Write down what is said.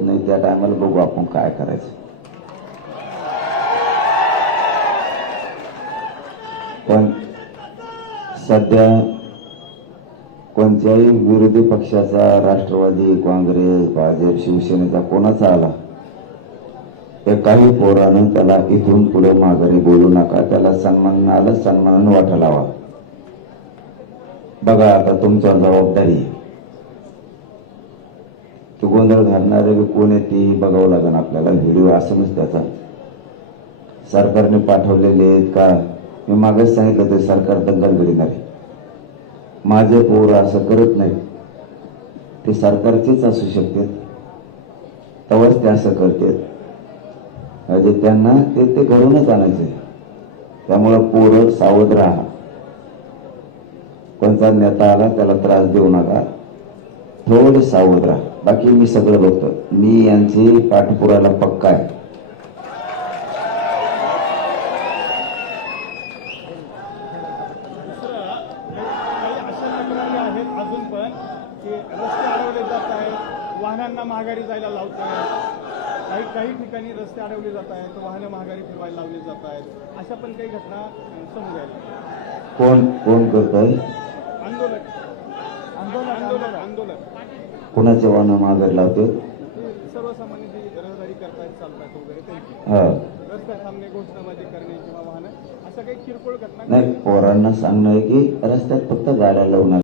नाही त्या टायमाला बघू आपण काय करायचं. पण सध्या कोणत्याही विरोधी पक्षाचा, राष्ट्रवादी काँग्रेस, भाजप, शिवसेनेचा कोणाचा आला एकाही पोरानं त्याला इथून पुढे माघारी बोलू नका. त्याला सन्मानाला सन्मानाने वाटा लावा. बघा आता तुमच्यावर जबाबदारी आहे. तो गोंधळ घालणारे कोण आहे ती बघावं लागेल आपल्याला. व्हिडिओ असमच त्याचा सरकारने पाठवलेले आहेत का? मी मागच सांगितलं ते सरकार दंगल करीणार आहे. माझे पोर असं करत नाही. ते सरकारचेच असू शकते तेव्हाच ते असं करते. म्हणजे त्यांना ते घरूनच आणायचे. त्यामुळं पोरं सावध राहा. कोणता नेता आला त्याला त्रास देऊ नका. थोडे सावध राहा. बाकी मी सगळं बघतो. मी यांची पाठपुराला पक्का आहे. अजून पण की रस्ते अडवले जात आहेत, वाहनांना महागारी जायला लावत आहेत, काही ठिकाणी रस्ते अडवले जात आहेत, वाहनं महागारी फिरवायला लावली जात आहेत. अशा पण काही घटना समोर आल्या. कोण करतोय आंदोलन आंदोलन आंदोलन आंदोलन कोणाच्या वाहनं महागारी लावते? सर्वसामान्य जी रहदारी करतायत, चालतात वगैरे त्यांची हा रस्ता थांबणे, घोषणाबाजी करणे किंवा वाहनं अशा काही किरकोळ घटना नाही. पोरांना सांगणं आहे की रस्त्यात फक्त गाड्या लावू नका.